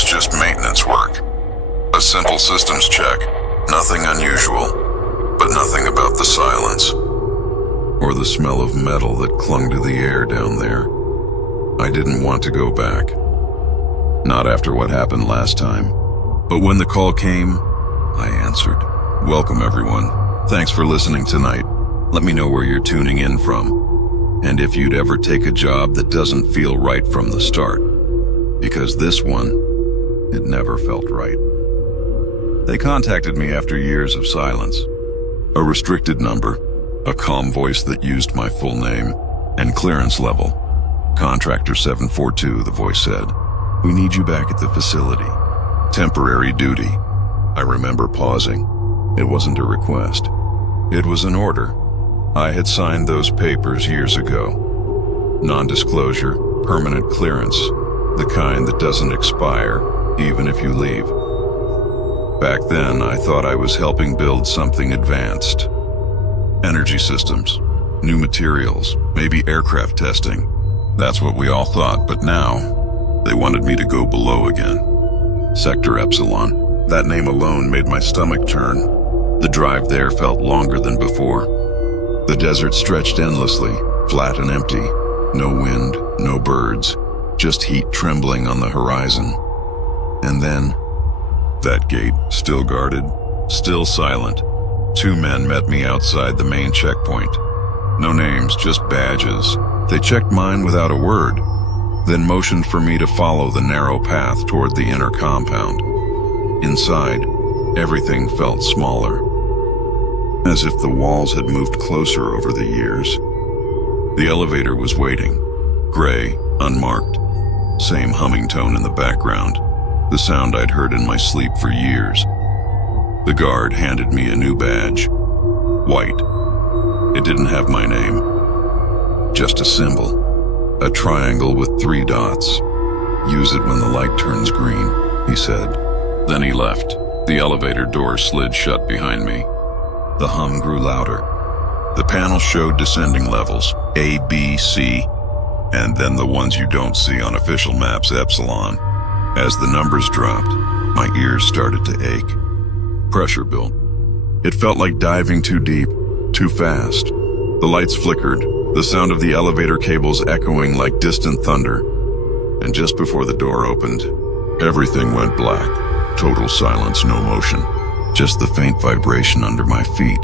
was just maintenance work. A simple systems check. Nothing unusual, but nothing about the silence. Or the smell of metal that clung to the air down there. I didn't want to go back. Not after what happened last time. But when the call came, I answered. Welcome, everyone. Thanks for listening tonight. Let me know where you're tuning in from. And if you'd ever take a job that doesn't feel right from the start. Because this one, it never felt right. They contacted me after years of silence. A restricted number, a calm voice that used my full name, and clearance level. Contractor 742, the voice said. We need you back at the facility. Temporary duty. I remember pausing. It wasn't a request. It was an order. I had signed those papers years ago. Non-disclosure, permanent clearance, the kind that doesn't expire, even if you leave. Back then, I thought I was helping build something advanced. Energy systems, new materials, maybe aircraft testing. That's what we all thought, but now, they wanted me to go below again. Sector Epsilon. That name alone made my stomach turn. The drive there felt longer than before. The desert stretched endlessly, flat and empty. No wind, no birds, just heat trembling on the horizon. And then, that gate, still guarded, still silent. Two men met me outside the main checkpoint. No names, just badges. They checked mine without a word, then motioned for me to follow the narrow path toward the inner compound. Inside, everything felt smaller, as if the walls had moved closer over the years. The elevator was waiting, gray, unmarked, same humming tone in the background, the sound I'd heard in my sleep for years. The guard handed me a new badge, white. It didn't have my name, just a symbol, a triangle with 3 dots. Use it when the light turns green, he said. Then he left. The elevator door slid shut behind me. The hum grew louder. The panel showed descending levels, A, B, C, and then the ones you don't see on official maps, Epsilon. As the numbers dropped, my ears started to ache. Pressure built. It felt like diving too deep, too fast. The lights flickered, the sound of the elevator cables echoing like distant thunder. And just before the door opened, everything went black. Total silence, no motion. Just the faint vibration under my feet.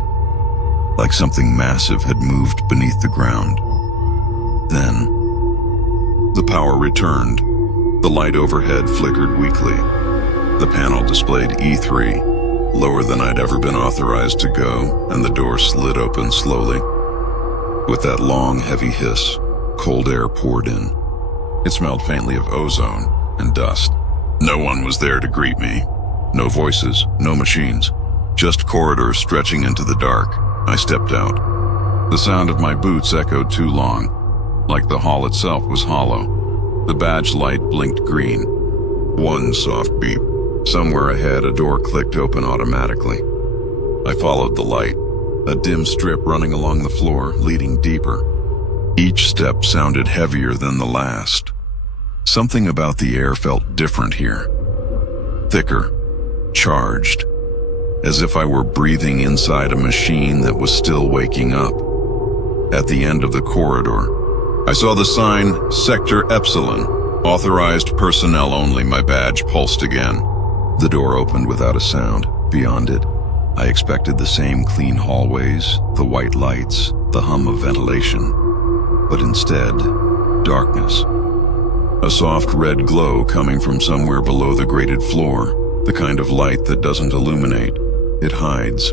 Like something massive had moved beneath the ground. Then, the power returned. The light overhead flickered weakly. The panel displayed E3, lower than I'd ever been authorized to go, and the door slid open slowly. With that long, heavy hiss, cold air poured in. It smelled faintly of ozone and dust. No one was there to greet me. No voices, no machines. Just corridors stretching into the dark. I stepped out. The sound of my boots echoed too long, like the hall itself was hollow. The badge light blinked green. One soft beep. Somewhere ahead, a door clicked open automatically. I followed the light, a dim strip running along the floor, leading deeper. Each step sounded heavier than the last. Something about the air felt different here. Thicker, charged, as if I were breathing inside a machine that was still waking up. At the end of the corridor, I saw the sign, Sector Epsilon, authorized personnel only. My badge pulsed again. The door opened without a sound. Beyond it, I expected the same clean hallways, the white lights, the hum of ventilation. But instead, darkness. A soft red glow coming from somewhere below the grated floor, the kind of light that doesn't illuminate, it hides.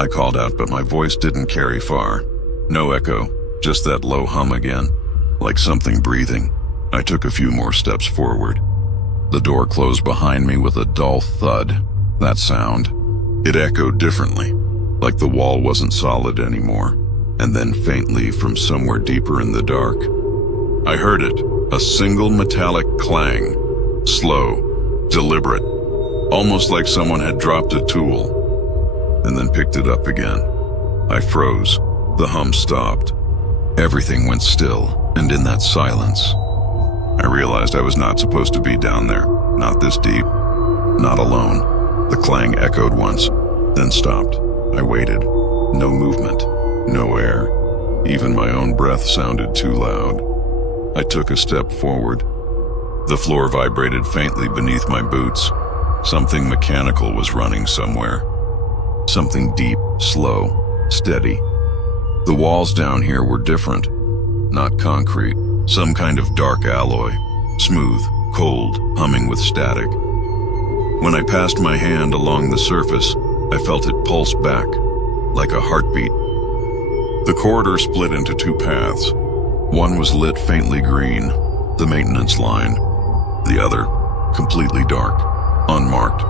I called out, but my voice didn't carry far. No echo, just that low hum again, like something breathing. I took a few more steps forward. The door closed behind me with a dull thud. That sound, it echoed differently, like the wall wasn't solid anymore. And then faintly from somewhere deeper in the dark, I heard it, a single metallic clang, slow, deliberate, almost like someone had dropped a tool, and then picked it up again. I froze. The hum stopped. Everything went still, and in that silence, I realized I was not supposed to be down there. Not this deep. Not alone. The clang echoed once, then stopped. I waited. No movement. No air. Even my own breath sounded too loud. I took a step forward. The floor vibrated faintly beneath my boots. Something mechanical was running somewhere. Something deep, slow, steady. The walls down here were different. Not concrete. Some kind of dark alloy. Smooth, cold, humming with static. When I passed my hand along the surface, I felt it pulse back, like a heartbeat. The corridor split into two paths. One was lit faintly green, the maintenance line. The other, completely dark, unmarked.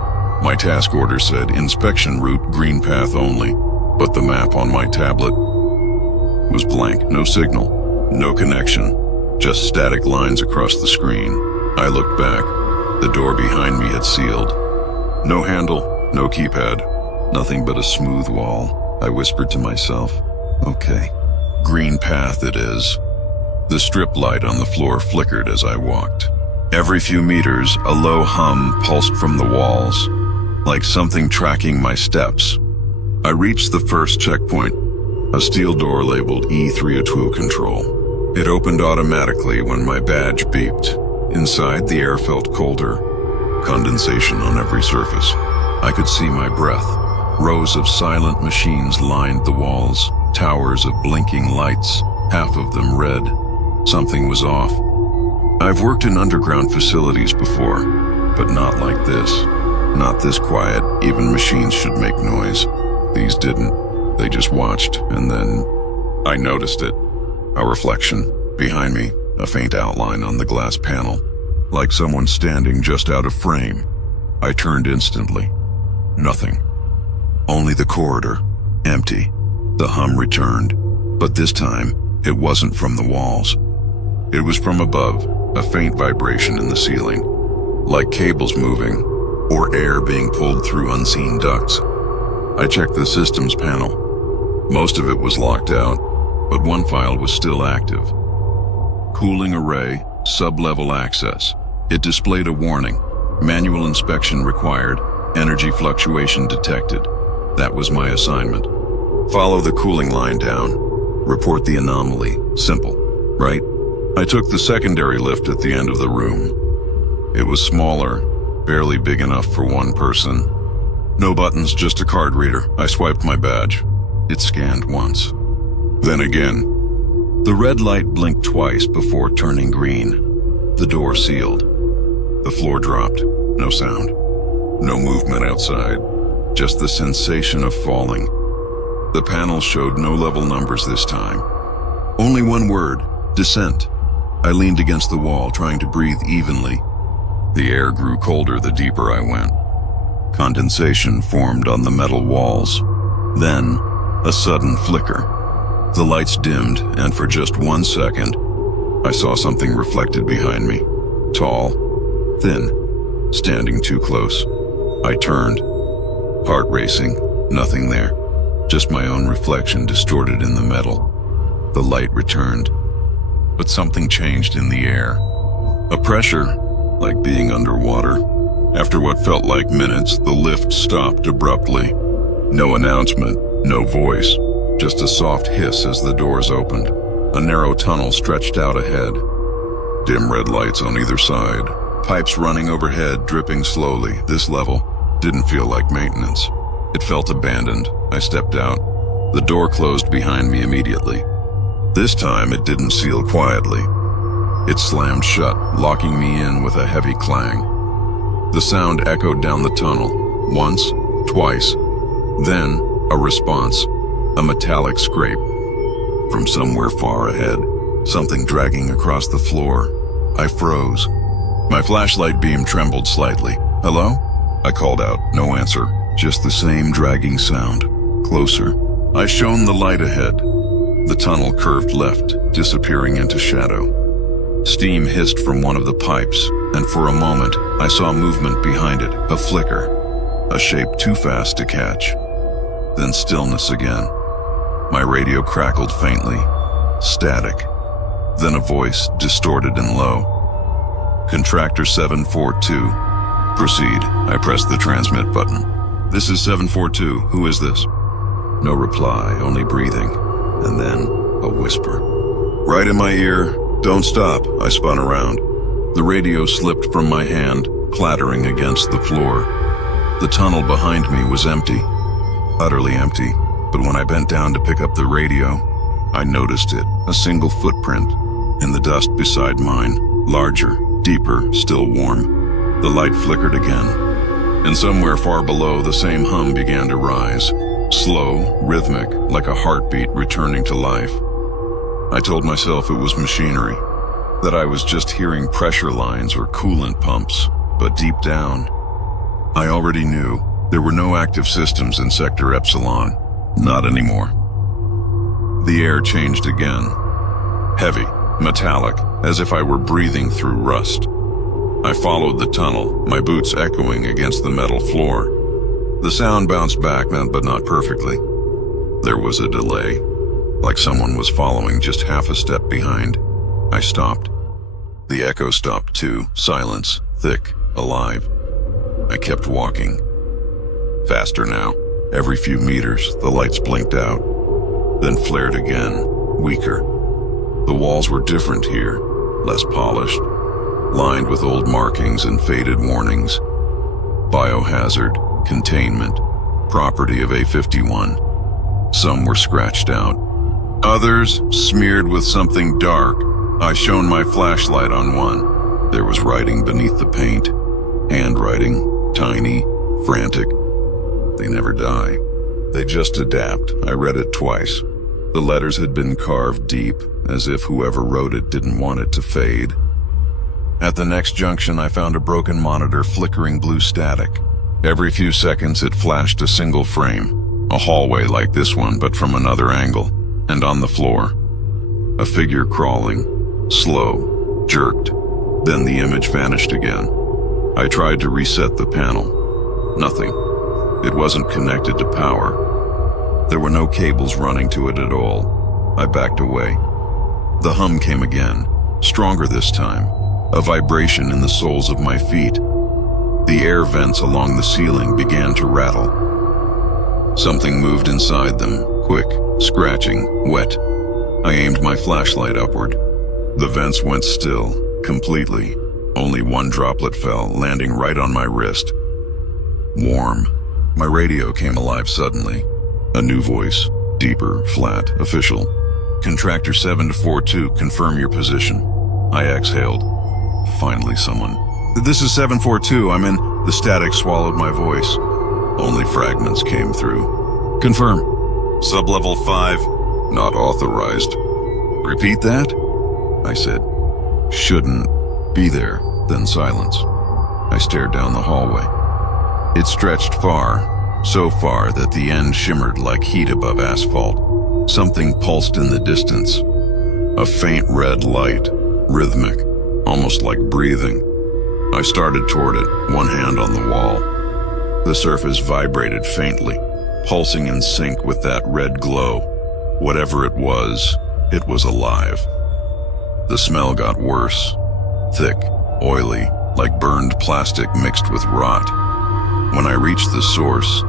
My task order said inspection route, green path only, but the map on my tablet was blank. No signal, no connection, just static lines across the screen. I looked back. The door behind me had sealed. No handle, no keypad, nothing but a smooth wall. I whispered to myself, okay, green path it is. The strip light on the floor flickered as I walked. Every few meters, a low hum pulsed from the walls, like something tracking my steps. I reached the first checkpoint, a steel door labeled E302 control. It opened automatically when my badge beeped. Inside, the air felt colder, condensation on every surface. I could see my breath. Rows of silent machines lined the walls, towers of blinking lights, half of them red. Something was off. I've worked in underground facilities before, but not like this. Not this quiet. Even machines should make noise. These didn't. They just watched, and then I noticed it. A reflection. Behind me, a faint outline on the glass panel, like someone standing just out of frame. I turned instantly. Nothing. Only the corridor, empty. The hum returned, but this time, it wasn't from the walls. It was from above, a faint vibration in the ceiling, like cables moving, or air being pulled through unseen ducts. I checked the systems panel. Most of it was locked out, but one file was still active. Cooling array, sub-level access. It displayed a warning. Manual inspection required, energy fluctuation detected. That was my assignment. Follow the cooling line down. Report the anomaly. Simple, right? I took the secondary lift at the end of the room. It was smaller, barely big enough for one person. No buttons, just a card reader. I swiped my badge. It scanned once. Then again. The red light blinked twice before turning green. The door sealed. The floor dropped. No sound. No movement outside. Just the sensation of falling. The panel showed no level numbers this time. Only one word, descent. I leaned against the wall, trying to breathe evenly. The air grew colder the deeper I went. Condensation formed on the metal walls. Then, a sudden flicker. The lights dimmed, and for just 1 second, I saw something reflected behind me. Tall, thin, standing too close. I turned. Heart racing, nothing there. Just my own reflection distorted in the metal. The light returned, but something changed in the air. A pressure, like being underwater. After what felt like minutes, the lift stopped abruptly. No announcement, no voice, just a soft hiss as the doors opened. A narrow tunnel stretched out ahead. Dim red lights on either side. Pipes running overhead, dripping slowly. This level didn't feel like maintenance. It felt abandoned. I stepped out. The door closed behind me immediately. This time it didn't seal quietly. It slammed shut, locking me in with a heavy clang. The sound echoed down the tunnel, once, twice. Then, a response, a metallic scrape. From somewhere far ahead, something dragging across the floor. I froze. My flashlight beam trembled slightly. Hello? I called out, no answer, just the same dragging sound. Closer. I shone the light ahead. The tunnel curved left, disappearing into shadow. Steam hissed from one of the pipes, and for a moment, I saw movement behind it, a flicker, a shape too fast to catch. Then stillness again. My radio crackled faintly, static. Then a voice, distorted and low. Contractor 742, Proceed. I pressed the transmit button. This is 742. Who is this? No reply, only breathing. And then a whisper. Right in my ear. Don't stop. I spun around. The radio slipped from my hand, clattering against the floor. The tunnel behind me was empty. Utterly empty. But when I bent down to pick up the radio, I noticed it. A single footprint. In the dust beside mine. Larger, deeper, still warm. The light flickered again. And somewhere far below, the same hum began to rise. Slow, rhythmic, like a heartbeat returning to life. I told myself it was machinery, that I was just hearing pressure lines or coolant pumps, but deep down, I already knew there were no active systems in Sector Epsilon. Not anymore. The air changed again. Heavy, metallic, as if I were breathing through rust. I followed the tunnel, my boots echoing against the metal floor. The sound bounced back, but not perfectly. There was a delay, like someone was following just half a step behind. I stopped. The echo stopped too, silence, thick, alive. I kept walking. Faster now. Every few meters, the lights blinked out, then flared again, weaker. The walls were different here, less polished, lined with old markings and faded warnings. Biohazard, containment, property of A51. Some were scratched out. Others smeared with something dark. I shone my flashlight on one. There was writing beneath the paint. Handwriting, tiny, frantic. They never die. They just adapt. I read it twice. The letters had been carved deep, as if whoever wrote it didn't want it to fade. At the next junction, I found a broken monitor flickering blue static. Every few seconds, it flashed a single frame. A hallway like this one, but from another angle. And on the floor, a figure crawling, slow, jerked. Then the image vanished again. I tried to reset the panel. Nothing. It wasn't connected to power. There were no cables running to it at all. I backed away. The hum came again, stronger this time, a vibration in the soles of my feet. The air vents along the ceiling began to rattle. Something moved inside them, quick, scratching, wet. I aimed my flashlight upward. The vents went still, completely. Only one droplet fell, landing right on my wrist. Warm. My radio came alive suddenly. A new voice, deeper, flat, official. Contractor 742, confirm your position. I exhaled. Finally someone. This is 742, I'm in. The static swallowed my voice. Only fragments came through. Confirm. Sublevel 5, not authorized. Repeat that? I said. Shouldn't be there. Then silence. I stared down the hallway. It stretched far, so far that the end shimmered like heat above asphalt. Something pulsed in the distance. A faint red light, rhythmic, almost like breathing. I started toward it, one hand on the wall. The surface vibrated faintly, pulsing in sync with that red glow. Whatever it was alive. The smell got worse. Thick, oily, like burned plastic mixed with rot. When I reached the source,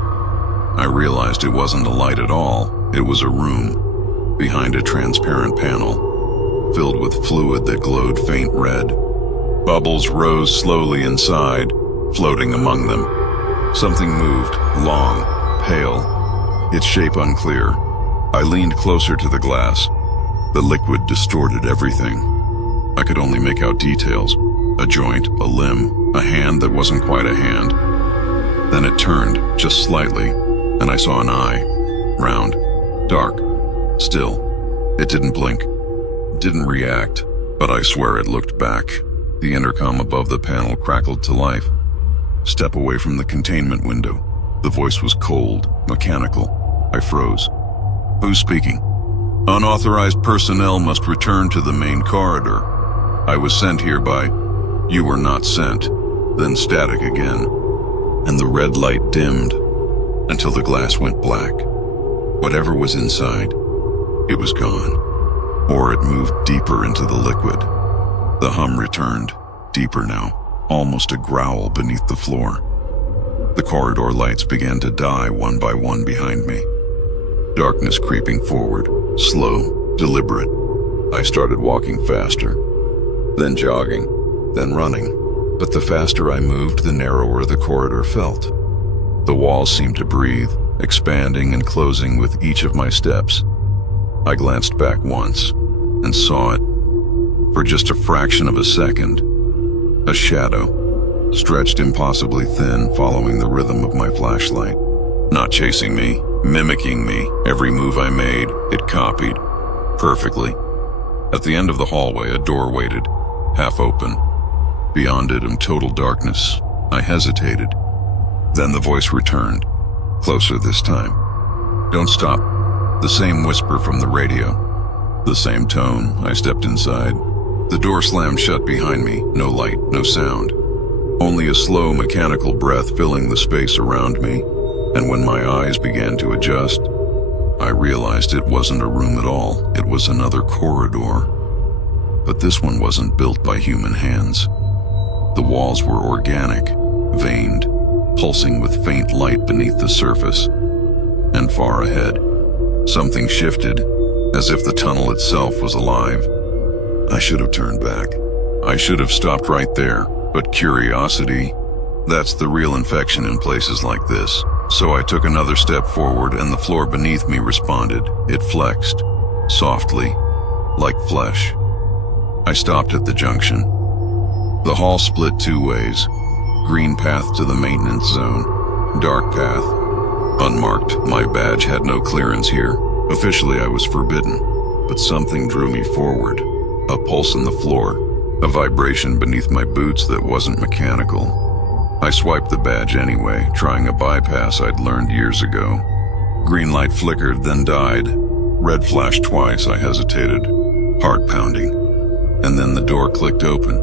I realized it wasn't a light at all. It was a room, behind a transparent panel, filled with fluid that glowed faint red. Bubbles rose slowly inside, floating among them. Something moved, long, pale, its shape unclear. I leaned closer to the glass. The liquid distorted everything. I could only make out details. A joint, a limb, a hand that wasn't quite a hand. Then it turned, just slightly, and I saw an eye. Round, dark, still. It didn't blink, didn't react, but I swear it looked back. The intercom above the panel crackled to life. Step away from the containment window. The voice was cold, mechanical. I froze. Who's speaking? Unauthorized personnel must return to the main corridor. I was sent here by... You were not sent. Then static again. And the red light dimmed until the glass went black. Whatever was inside, it was gone. Or it moved deeper into the liquid. The hum returned, deeper now, almost a growl beneath the floor. The corridor lights began to die one by one behind me. Darkness creeping forward, slow, deliberate. I started walking faster, then jogging, then running. But the faster I moved, the narrower the corridor felt. The walls seemed to breathe, expanding and closing with each of my steps. I glanced back once and saw it. For just a fraction of a second, a shadow, stretched impossibly thin, following the rhythm of my flashlight. Not chasing me, mimicking me. Every move I made, it copied perfectly. At the end of the hallway, a door waited, half open. Beyond it, in total darkness, I hesitated. Then the voice returned, closer this time. "Don't stop." The same whisper from the radio. The same tone. I stepped inside. The door slammed shut behind me. No light, no sound. Only a slow mechanical breath filling the space around me. And when my eyes began to adjust, I realized it wasn't a room at all. It was another corridor. But this one wasn't built by human hands. The walls were organic, veined, pulsing with faint light beneath the surface. And far ahead, something shifted, as if the tunnel itself was alive. I should have turned back. I should have stopped right there. But curiosity, that's the real infection in places like this. So I took another step forward, and the floor beneath me responded. It flexed, softly, like flesh. I stopped at the junction. The hall split two ways. Green path to the maintenance zone. Dark path. Unmarked. My badge had no clearance here. Officially, I was forbidden. But something drew me forward. A pulse in the floor. A vibration beneath my boots that wasn't mechanical. I swiped the badge anyway, trying a bypass I'd learned years ago. Green light flickered, then died. Red flashed twice. I hesitated. Heart pounding. And then the door clicked open.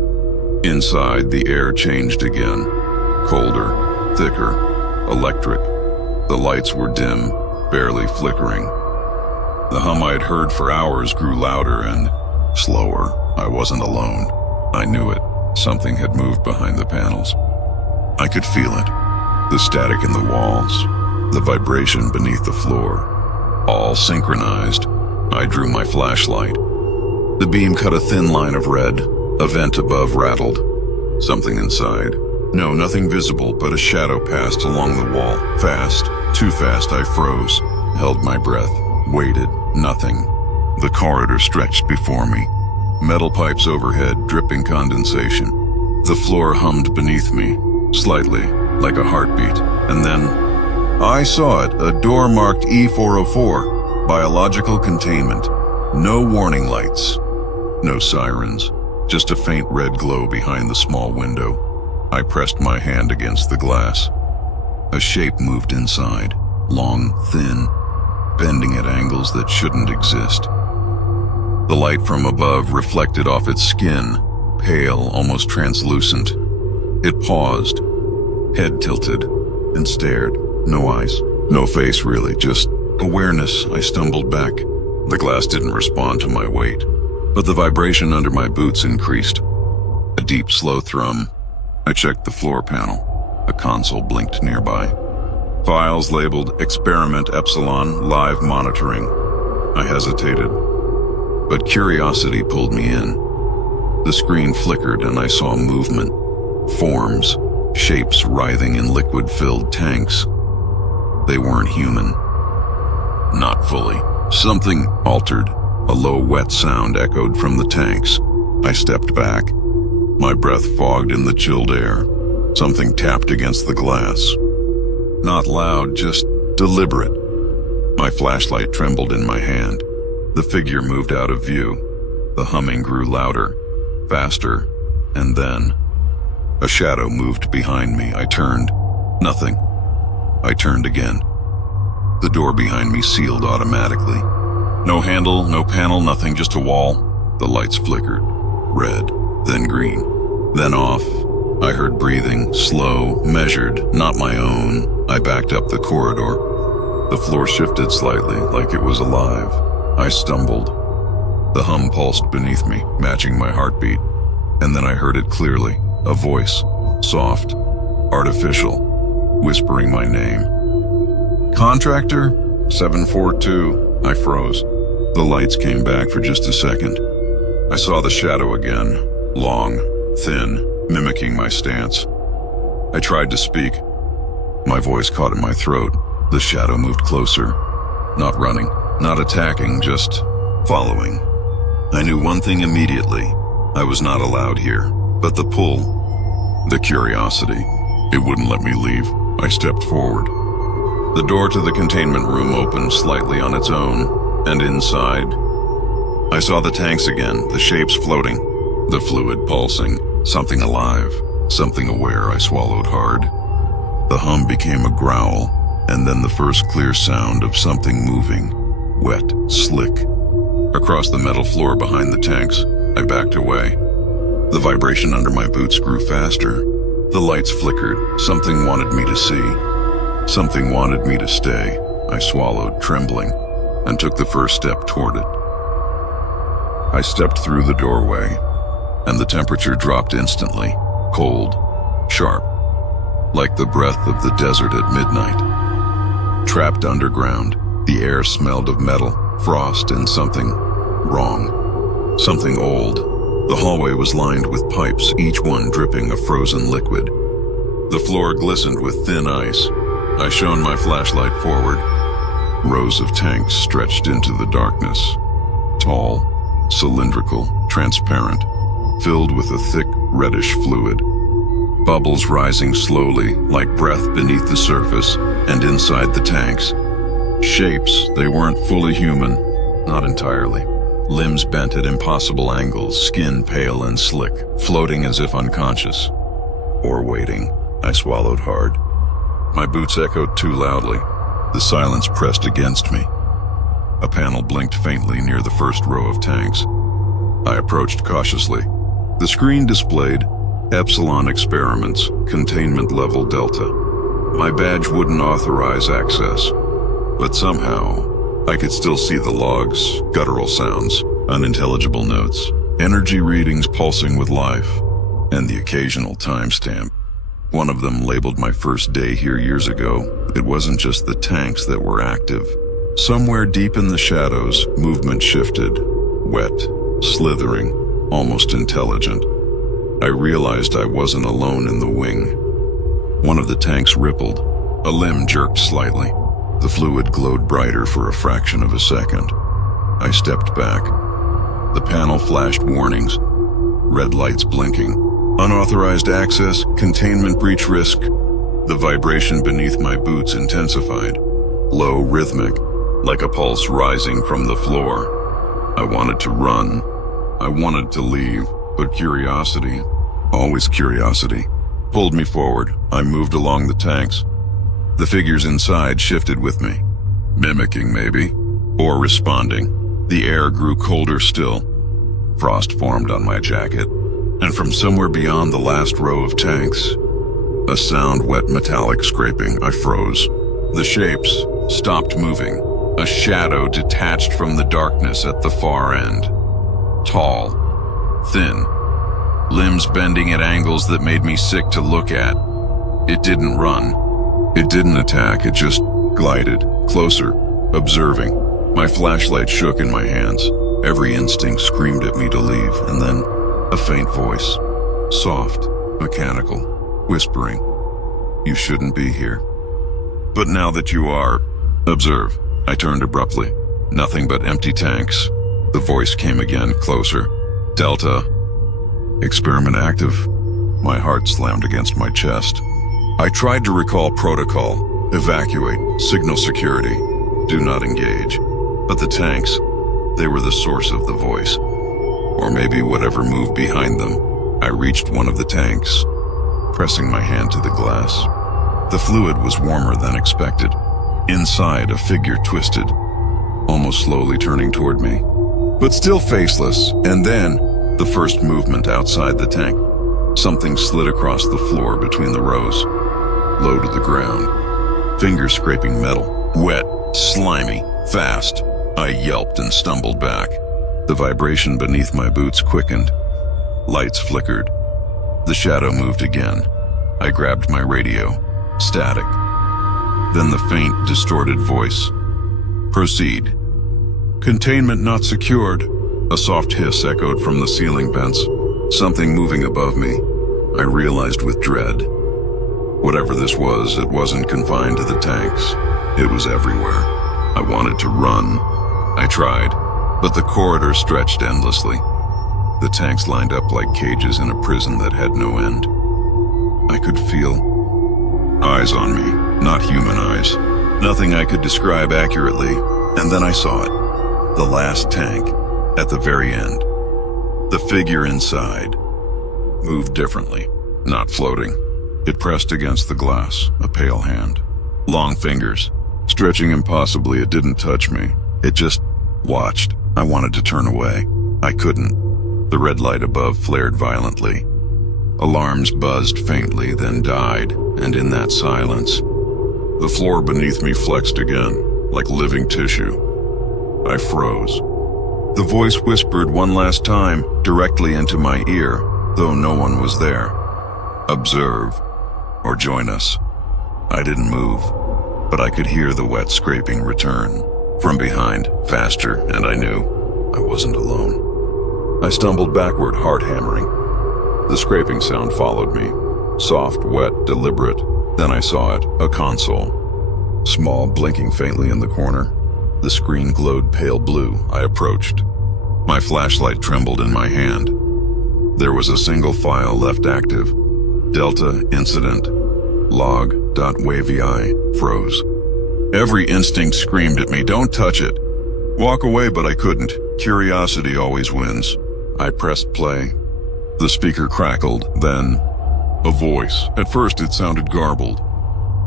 Inside, the air changed again. Colder, thicker, electric. The lights were dim, barely flickering. The hum I'd heard for hours grew louder and slower. I wasn't alone. I knew it. Something had moved behind the panels. I could feel it. The static in the walls, the vibration beneath the floor. All synchronized. I drew my flashlight. The beam cut a thin line of red. A vent above rattled. Something inside. No, nothing visible, but a shadow passed along the wall. Fast. Too fast. I froze. Held my breath. Waited. Nothing. The corridor stretched before me. Metal pipes overhead, dripping condensation. The floor hummed beneath me, slightly, like a heartbeat. And then, I saw it, a door marked E404, biological containment. No warning lights, no sirens, just a faint red glow behind the small window. I pressed my hand against the glass. A shape moved inside, long, thin, bending at angles that shouldn't exist. The light from above reflected off its skin, pale, almost translucent. It paused, head tilted, and stared. No eyes, no face really, just awareness. I stumbled back. The glass didn't respond to my weight, but the vibration under my boots increased. A deep, slow thrum. I checked the floor panel. A console blinked nearby. Files labeled Experiment Epsilon Live Monitoring. I hesitated, but curiosity pulled me in. The screen flickered and I saw movement. Forms, shapes writhing in liquid-filled tanks. They weren't human. Not fully. Something altered. A low, wet sound echoed from the tanks. I stepped back. My breath fogged in the chilled air. Something tapped against the glass. Not loud, just deliberate. My flashlight trembled in my hand. The figure moved out of view. The humming grew louder, faster, and then a shadow moved behind me. I turned. Nothing. I turned again. The door behind me sealed automatically. No handle, no panel, nothing, just a wall. The lights flickered. Red, then green, then off. I heard breathing, slow, measured, not my own. I backed up the corridor. The floor shifted slightly, like it was alive. I stumbled. The hum pulsed beneath me, matching my heartbeat. And then I heard it clearly, a voice, soft, artificial, whispering my name. Contractor? 742. I froze. The lights came back for just a second. I saw the shadow again, long, thin, mimicking my stance. I tried to speak. My voice caught in my throat. The shadow moved closer. Not running, not attacking, just following. I knew one thing immediately. I was not allowed here. But the pull, the curiosity, it wouldn't let me leave. I stepped forward. The door to the containment room opened slightly on its own, and inside, I saw the tanks again, the shapes floating, the fluid pulsing, something alive, something aware. I swallowed hard. The hum became a growl, and then the first clear sound of something moving, wet, slick. Across the metal floor behind the tanks, I backed away. The vibration under my boots grew faster. The lights flickered. Something wanted me to see. Something wanted me to stay. I swallowed, trembling, and took the first step toward it. I stepped through the doorway, and the temperature dropped instantly, cold, sharp, like the breath of the desert at midnight. Trapped underground, the air smelled of metal, frost, and something wrong. Something old. The hallway was lined with pipes, each one dripping a frozen liquid. The floor glistened with thin ice. I shone my flashlight forward. Rows of tanks stretched into the darkness. Tall, cylindrical, transparent, filled with a thick, reddish fluid. Bubbles rising slowly, like breath beneath the surface, and inside the tanks. Shapes, they weren't fully human, not entirely. Limbs bent at impossible angles, skin pale and slick, floating as if unconscious. Or waiting. I swallowed hard. My boots echoed too loudly. The silence pressed against me. A panel blinked faintly near the first row of tanks. I approached cautiously. The screen displayed Epsilon Experiments, Containment Level Delta. My badge wouldn't authorize access, but somehow I could still see the logs, guttural sounds, unintelligible notes, energy readings pulsing with life, and the occasional timestamp. One of them labeled my first day here years ago. It wasn't just the tanks that were active. Somewhere deep in the shadows, movement shifted, wet, slithering, almost intelligent. I realized I wasn't alone in the wing. One of the tanks rippled. A limb jerked slightly. The fluid glowed brighter for a fraction of a second. I stepped back. The panel flashed warnings. Red lights blinking. Unauthorized access, containment breach risk. The vibration beneath my boots intensified. Low, rhythmic, like a pulse rising from the floor. I wanted to run. I wanted to leave, but curiosity, always curiosity, pulled me forward. I moved along the tanks. The figures inside shifted with me, mimicking maybe, or responding. The air grew colder still. Frost formed on my jacket, and from somewhere beyond the last row of tanks, a sound wet metallic scraping. I froze. The shapes stopped moving. A shadow detached from the darkness at the far end. Tall, thin, limbs bending at angles that made me sick to look at. It didn't run. It didn't attack, it just glided, closer, observing. My flashlight shook in my hands. Every instinct screamed at me to leave, and then a faint voice, soft, mechanical, whispering, "You shouldn't be here. But now that you are, observe." I turned abruptly. Nothing but empty tanks. The voice came again, closer. "Delta. Experiment active." My heart slammed against my chest. I tried to recall protocol. Evacuate. Signal security. Do not engage. But the tanks, they were the source of the voice. Or maybe whatever moved behind them. I reached one of the tanks, pressing my hand to the glass. The fluid was warmer than expected. Inside, a figure twisted, almost slowly turning toward me, but still faceless. And then, the first movement outside the tank. Something slid across the floor between the rows, low to the ground. Fingers scraping metal, wet, slimy, fast. I yelped and stumbled back. The vibration beneath my boots quickened. Lights flickered. The shadow moved again, I grabbed my radio. Static. Then the faint, distorted voice. Proceed. Containment not secured. A soft hiss echoed from the ceiling vents. Something moving above me. I realized with dread. Whatever this was, it wasn't confined to the tanks. It was everywhere. I wanted to run. I tried, but the corridor stretched endlessly. The tanks lined up like cages in a prison that had no end. I could feel eyes on me, not human eyes. Nothing I could describe accurately, and then I saw it. The last tank, at the very end. The figure inside moved differently, not floating. It pressed against the glass, a pale hand. Long fingers, stretching impossibly. It didn't touch me. It just watched. I wanted to turn away. I couldn't. The red light above flared violently. Alarms buzzed faintly, then died, and in that silence, the floor beneath me flexed again, like living tissue. I froze. The voice whispered one last time, directly into my ear, though no one was there. Observe, or join us. I didn't move, but I could hear the wet scraping return. From behind, faster, and I knew I wasn't alone. I stumbled backward, heart hammering. The scraping sound followed me. Soft, wet, deliberate. Then I saw it, a console. Small, blinking faintly in the corner. The screen glowed pale blue. I approached. My flashlight trembled in my hand. There was a single file left active. Delta incident. Log.wavi froze. Every instinct screamed at me, don't touch it. Walk away, but I couldn't. Curiosity always wins. I pressed play. The speaker crackled, then a voice. At first it sounded garbled.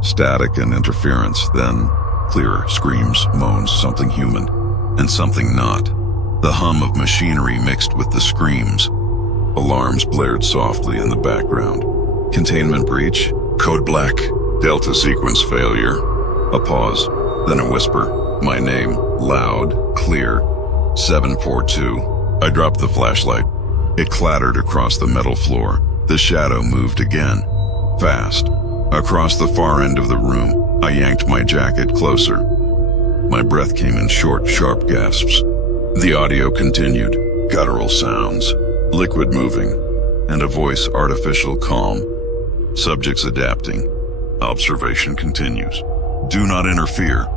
Static and interference, then clearer screams, moans, something human, and something not. The hum of machinery mixed with the screams. Alarms blared softly in the background. Containment breach, code black, Delta sequence failure. A pause, then a whisper. My name, loud, clear, 742. I dropped the flashlight. It clattered across the metal floor. The shadow moved again, fast. Across the far end of the room, I yanked my jacket closer. My breath came in short, sharp gasps. The audio continued, guttural sounds, liquid moving, and a voice artificial calm. Subjects adapting. Observation continues. Do not interfere.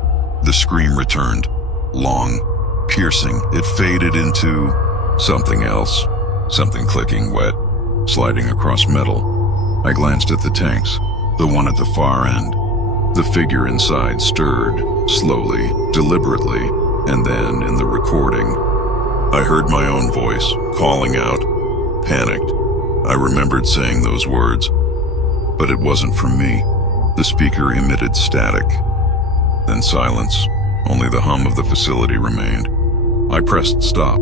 The scream returned. Long, piercing. It faded into something else. Something clicking, wet, sliding across metal. I glanced at the tanks, the one at the far end. The figure inside stirred, slowly, deliberately, and then, in the recording, I heard my own voice, calling out. Panicked. I remembered saying those words, but it wasn't from me. The speaker emitted static. Then silence. Only the hum of the facility remained. I pressed stop.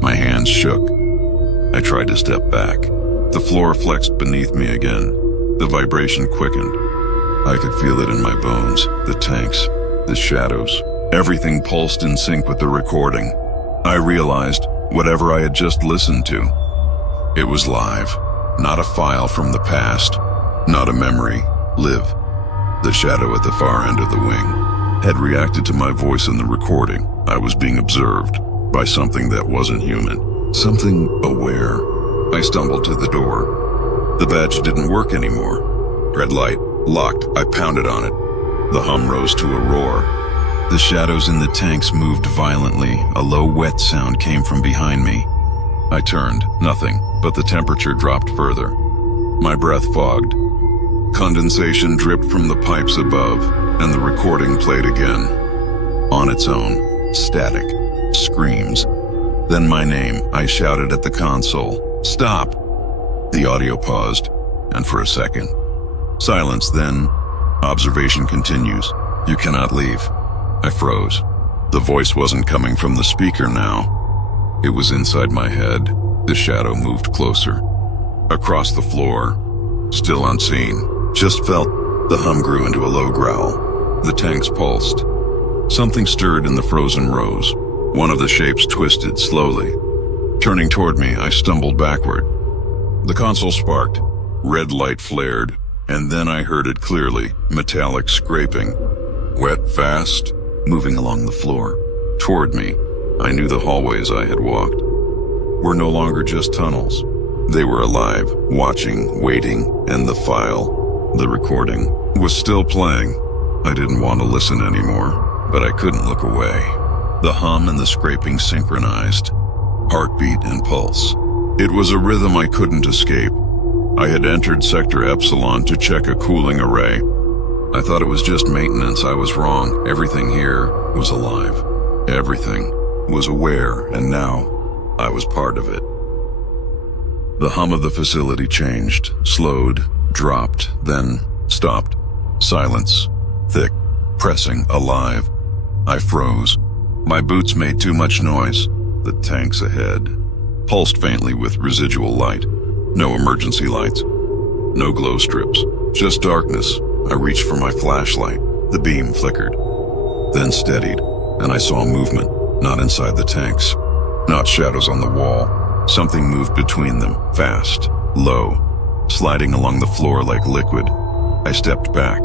My hands shook. I tried to step back. The floor flexed beneath me again. The vibration quickened. I could feel it in my bones, the tanks, the shadows. Everything pulsed in sync with the recording. I realized whatever I had just listened to, it was live. Not a file from the past, not a memory. Live. The shadow at the far end of the wing had reacted to my voice in the recording. I was being observed by something that wasn't human. Something aware. I stumbled to the door. The badge didn't work anymore. Red light, locked. I pounded on it. The hum rose to a roar. The shadows in the tanks moved violently. A low, wet sound came from behind me. I turned. Nothing, but the temperature dropped further. My breath fogged. Condensation dripped from the pipes above, and the recording played again. On its own. Static. Screams. Then my name. I shouted at the console. Stop! The audio paused, and for a second. Silence, then observation continues. You cannot leave. I froze. The voice wasn't coming from the speaker now. It was inside my head. The shadow moved closer. Across the floor. Still unseen. Just felt. The hum grew into a low growl. The tanks pulsed. Something stirred in the frozen rows. One of the shapes twisted slowly. Turning toward me, I stumbled backward. The console sparked. Red light flared. And then I heard it clearly, metallic scraping. Wet, fast, moving along the floor. Toward me. I knew the hallways I had walked were no longer just tunnels. They were alive, watching, waiting, and the file, the recording, was still playing. I didn't want to listen anymore, but I couldn't look away. The hum and the scraping synchronized, heartbeat and pulse. It was a rhythm I couldn't escape. I had entered Sector Epsilon to check a cooling array. I thought it was just maintenance. I was wrong. Everything here was alive. Everything was aware, and now I was part of it. The hum of the facility changed, slowed, dropped, then stopped. Silence, thick, pressing, alive. I froze. My boots made too much noise. The tanks ahead pulsed faintly with residual light. No emergency lights. No glow strips. Just darkness. I reached for my flashlight. The beam flickered, then steadied, and I saw movement, not inside the tanks, not shadows on the wall. Something moved between them, fast, low, sliding along the floor like liquid. I stepped back.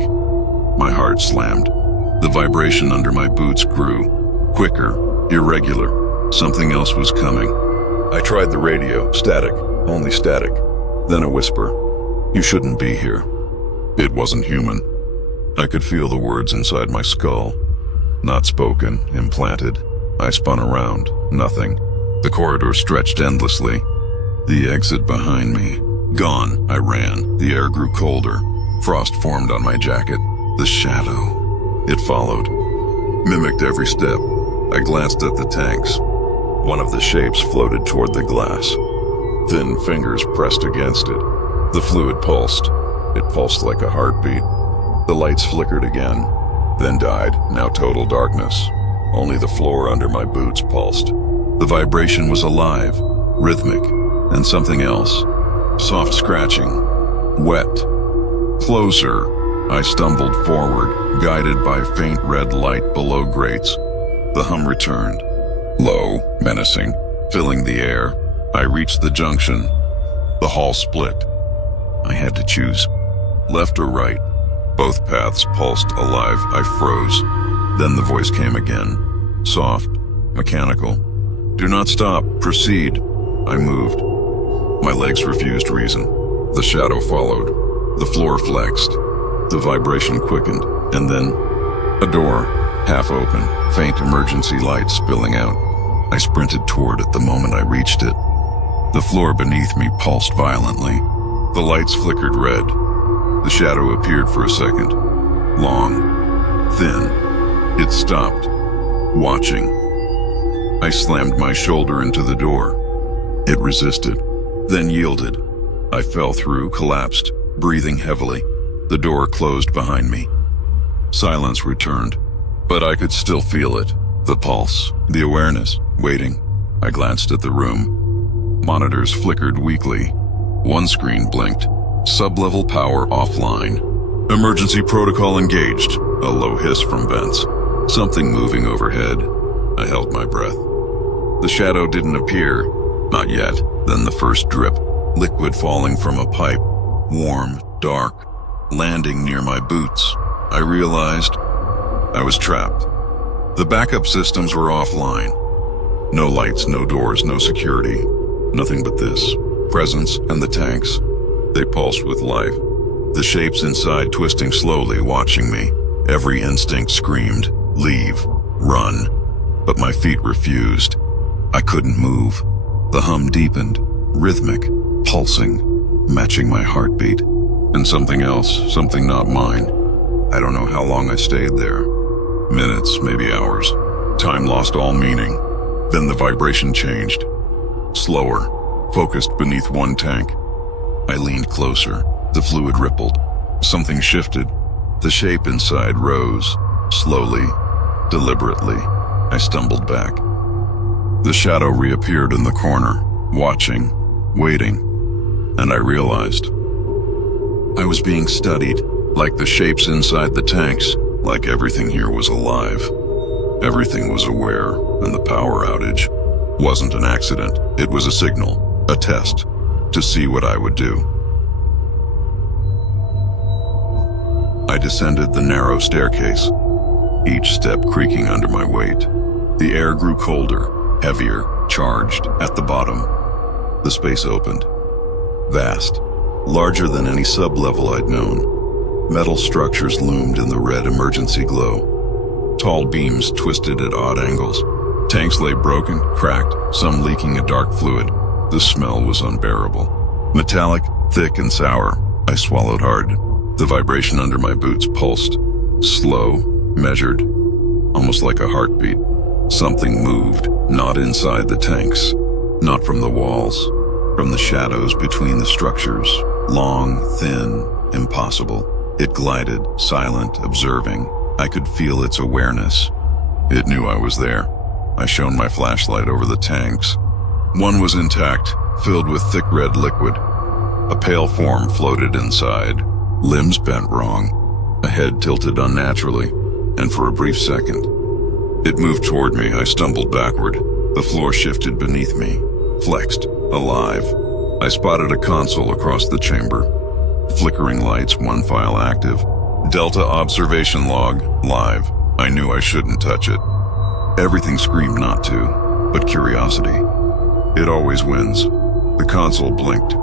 My heart slammed. The vibration under my boots grew, quicker, irregular. Something else was coming. I tried the radio, static, only static. Then a whisper, "You shouldn't be here." It wasn't human. I could feel the words inside my skull. Not spoken, implanted. I spun around, nothing. The corridor stretched endlessly. The exit behind me. Gone, I ran. The air grew colder. Frost formed on my jacket. The shadow. It followed. Mimicked every step. I glanced at the tanks. One of the shapes floated toward the glass. Thin fingers pressed against it. The fluid pulsed. It pulsed like a heartbeat. The lights flickered again, then died, now total darkness. Only the floor under my boots pulsed. The vibration was alive, rhythmic, and something else. Soft scratching, wet. Closer. I stumbled forward, guided by faint red light below grates. The hum returned. Low, menacing, filling the air. I reached the junction. The hall split. I had to choose. Left or right. Both paths pulsed alive. I froze. Then the voice came again. Soft, mechanical. "Do not stop. Proceed." I moved. My legs refused reason. The shadow followed. The floor flexed. The vibration quickened. And then, a door, half open, faint emergency light spilling out. I sprinted toward it the moment I reached it. The floor beneath me pulsed violently. The lights flickered red. The shadow appeared for a second. Long, thin. It stopped, watching. I slammed my shoulder into the door. It resisted, then yielded. I fell through, collapsed, breathing heavily. The door closed behind me. Silence returned, but I could still feel it. The pulse, the awareness, waiting. I glanced at the room. Monitors flickered weakly. One screen blinked. Sub-level power offline. Emergency protocol engaged. A low hiss from vents. Something moving overhead. I held my breath. The shadow didn't appear. Not yet. Then the first drip. Liquid falling from a pipe. Warm, dark, landing near my boots. I realized I was trapped. The backup systems were offline. No lights, no doors, no security. Nothing but this. Presence and the tanks. They pulsed with life. The shapes inside twisting slowly, watching me. Every instinct screamed, leave, run. But my feet refused. I couldn't move. The hum deepened, rhythmic, pulsing, matching my heartbeat. And something else, something not mine. I don't know how long I stayed there. Minutes, maybe hours. Time lost all meaning. Then the vibration changed. Slower, focused beneath one tank. I leaned closer. The fluid rippled. Something shifted. The shape inside rose. Slowly, deliberately. I stumbled back. The shadow reappeared in the corner, watching, waiting. And I realized I was being studied, like the shapes inside the tanks, like everything here was alive. Everything was aware, and the power outage wasn't an accident. It was a signal, a test, to see what I would do. I descended the narrow staircase, each step creaking under my weight. The air grew colder, heavier, charged. At the bottom, the space opened. Vast, larger than any sub-level I'd known. Metal structures loomed in the red emergency glow. Tall beams twisted at odd angles. Tanks lay broken, cracked, some leaking a dark fluid. The smell was unbearable. Metallic, thick and sour. I swallowed hard. The vibration under my boots pulsed. Slow, measured, almost like a heartbeat. Something moved, not inside the tanks, not from the walls, from the shadows between the structures. Long, thin, impossible. It glided, silent, observing. I could feel its awareness. It knew I was there. I shone my flashlight over the tanks. One was intact, filled with thick red liquid. A pale form floated inside, limbs bent wrong, a head tilted unnaturally, and for a brief second, it moved toward me. I stumbled backward. The floor shifted beneath me, flexed, alive. I spotted a console across the chamber. Flickering lights, one file active. Delta observation log, live. I knew I shouldn't touch it. Everything screamed not to, but curiosity. It always wins. The console blinked.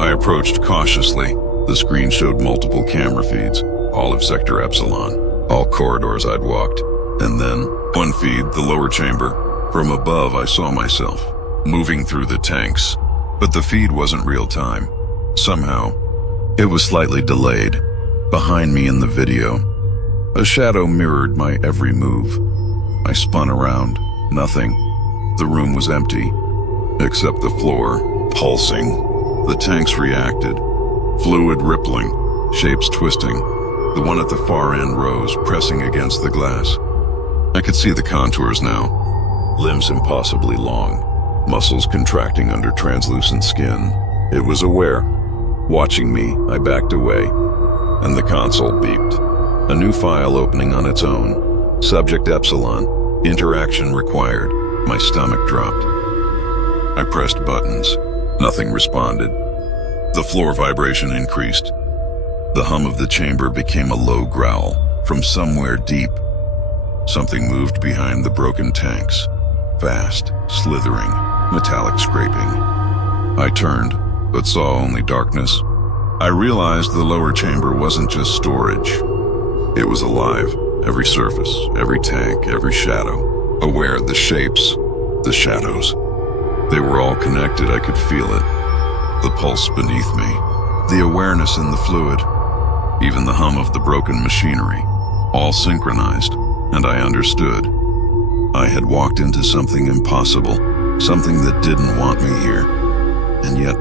I approached cautiously. The screen showed multiple camera feeds, all of Sector Epsilon, all corridors I'd walked. And then, one feed, the lower chamber. From above, I saw myself, moving through the tanks. But the feed wasn't real time. Somehow, it was slightly delayed. Behind me in the video, a shadow mirrored my every move. I spun around. Nothing. The room was empty, except the floor, pulsing. The tanks reacted. Fluid rippling, shapes twisting. The one at the far end rose, pressing against the glass. I could see the contours now. Limbs impossibly long, muscles contracting under translucent skin. It was aware. Watching me, I backed away, and the console beeped. A new file opening on its own. Subject Epsilon. Interaction required. My stomach dropped. I pressed buttons. Nothing responded. The floor vibration increased. The hum of the chamber became a low growl from somewhere deep. Something moved behind the broken tanks. Fast, slithering, metallic scraping. I turned, but saw only darkness. I realized the lower chamber wasn't just storage. It was alive. Every surface, every tank, every shadow. Aware of the shapes, the shadows. They were all connected. I could feel it. The pulse beneath me. The awareness in the fluid. Even the hum of the broken machinery. All synchronized. And I understood. I had walked into something impossible. Something that didn't want me here. And yet,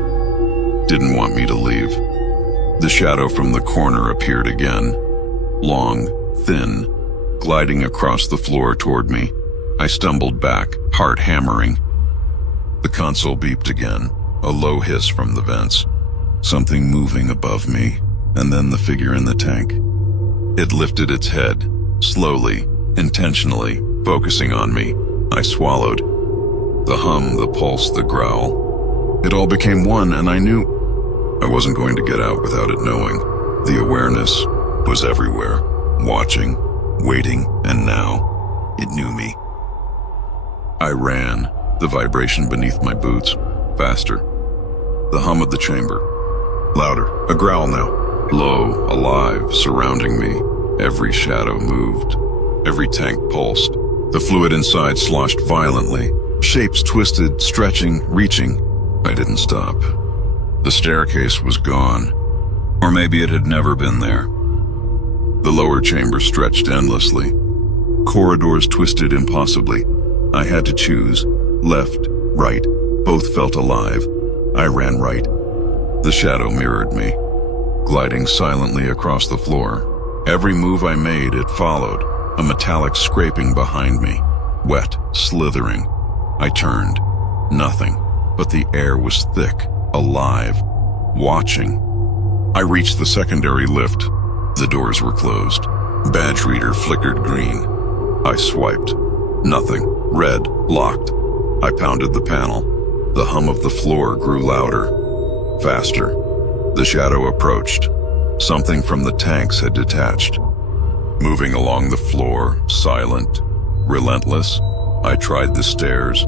didn't want me to leave. The shadow from the corner appeared again. Long, thin, gliding across the floor toward me. I stumbled back, heart hammering. The console beeped again, a low hiss from the vents. Something moving above me, and then the figure in the tank. It lifted its head, slowly, intentionally, focusing on me. I swallowed. The hum, the pulse, the growl. It all became one, and I knew I wasn't going to get out without it knowing. The awareness was everywhere, watching, waiting, and now it knew me. I ran, the vibration beneath my boots, faster. The hum of the chamber, louder, a growl now, low, alive, surrounding me. Every shadow moved, every tank pulsed. The fluid inside sloshed violently, shapes twisted, stretching, reaching. I didn't stop. The staircase was gone, or maybe it had never been there. The lower chamber stretched endlessly. Corridors twisted impossibly. I had to choose, left, right. Both felt alive. I ran right. The shadow mirrored me, gliding silently across the floor. Every move I made, it followed, a metallic scraping behind me, wet, slithering. I turned. Nothing, but the air was thick, alive, watching. I reached the secondary lift. The doors were closed. Badge reader flickered green. I swiped. Nothing. Red. Locked. I pounded the panel. The hum of the floor grew louder. Faster. The shadow approached. Something from the tanks had detached. Moving along the floor, silent, relentless, I tried the stairs.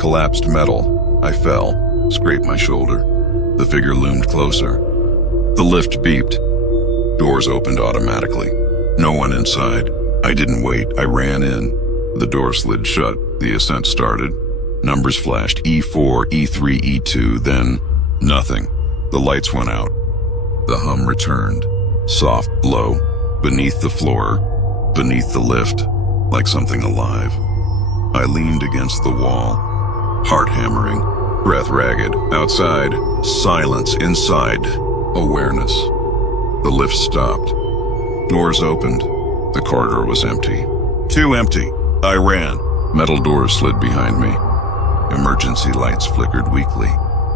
Collapsed metal. I fell, scraped my shoulder. The figure loomed closer. The lift beeped. Doors opened automatically. No one inside. I didn't wait. I ran in. The door slid shut. The ascent started. Numbers flashed, E4, E3, E2, then nothing. The lights went out. The hum returned. Soft, low, beneath the floor, beneath the lift, like something alive. I leaned against the wall, heart hammering, breath ragged. Outside, silence. Inside, awareness. The lift stopped. Doors opened. The corridor was empty. Too empty. I ran. Metal doors slid behind me. Emergency lights flickered weakly.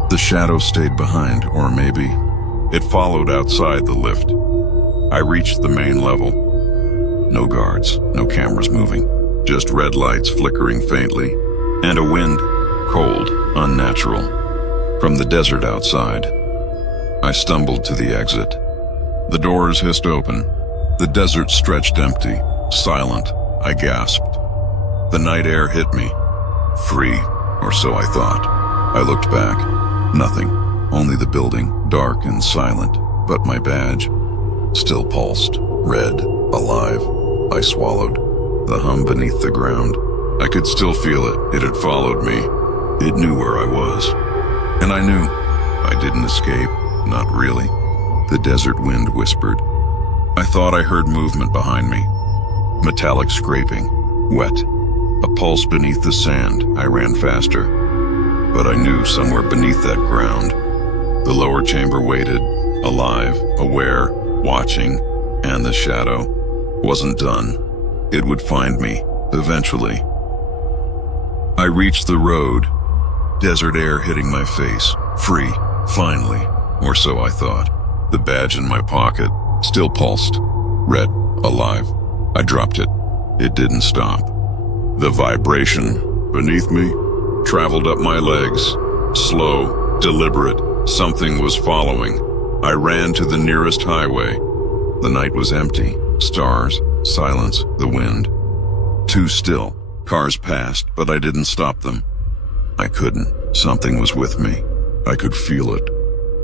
The shadow stayed behind, or maybe it followed outside the lift. I reached the main level. No guards, no cameras moving, just red lights flickering faintly, and a wind, cold, unnatural, from the desert outside. I stumbled to the exit. The doors hissed open. The desert stretched empty, silent. I gasped. The night air hit me. Free, or so I thought. I looked back. Nothing. Only the building, dark and silent. But my badge still pulsed, red, alive. I swallowed. The hum beneath the ground. I could still feel it. It had followed me. It knew where I was. And I knew. I didn't escape. Not really. The desert wind whispered. I thought I heard movement behind me. Metallic scraping. Wet. A pulse beneath the sand. I ran faster. But I knew somewhere beneath that ground, the lower chamber waited, alive, aware, watching, and the shadow wasn't done. It would find me, eventually. I reached the road, desert air hitting my face, free, finally, or so I thought. The badge in my pocket still pulsed, red, alive. I dropped it. It didn't stop. The vibration beneath me traveled up my legs, slow, deliberate. Something was following. I ran to the nearest highway. The night was empty. Stars, silence, the wind. Too still. Cars passed, but I didn't stop them. I couldn't. Something was with me. I could feel it.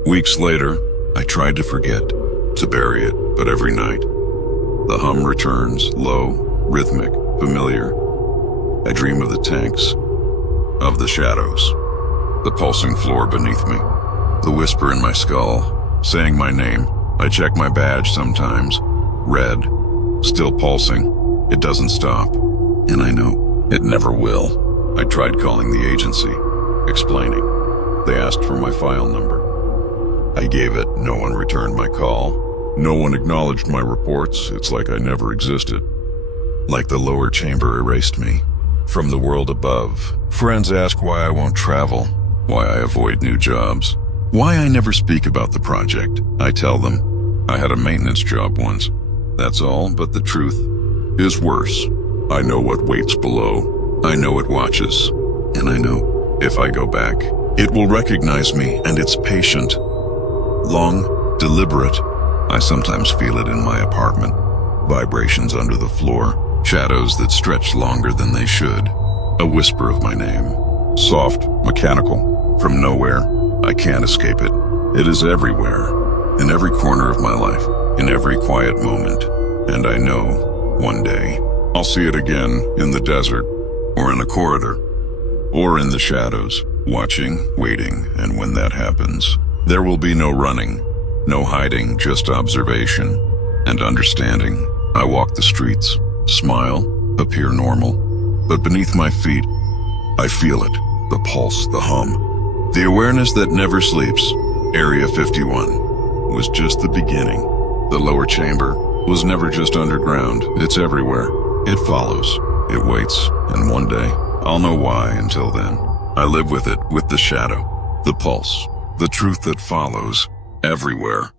Weeks later, I tried to forget, to bury it, but every night, the hum returns, low, rhythmic, familiar. I dream of the tanks, of the shadows, the pulsing floor beneath me, the whisper in my skull, saying my name. I check my badge sometimes, red, still pulsing. It doesn't stop, and I know it never will. I tried calling the agency, explaining. They asked for my file number. I gave it. No one returned my call. No one acknowledged my reports. It's like I never existed. Like the lower chamber erased me from the world above. Friends ask why I won't travel, why I avoid new jobs, why I never speak about the project. I tell them I had a maintenance job once. That's all, but the truth is worse. I know what waits below. I know it watches. And I know if I go back, it will recognize me, and it's patient. Long, deliberate. I sometimes feel it in my apartment. Vibrations under the floor. Shadows that stretch longer than they should. A whisper of my name. Soft, mechanical, from nowhere. I can't escape it. It is everywhere. In every corner of my life. In every quiet moment. And I know, one day, I'll see it again in the desert, or in a corridor, or in the shadows, watching, waiting, and when that happens, there will be no running, no hiding, just observation and understanding. I walk the streets, smile, appear normal, but beneath my feet, I feel it, the pulse, the hum, the awareness that never sleeps. Area 51 was just the beginning. The lower chamber was never just underground, it's everywhere. It follows, it waits, and one day, I'll know why. Until then, I live with it, with the shadow, the pulse, the truth that follows, everywhere.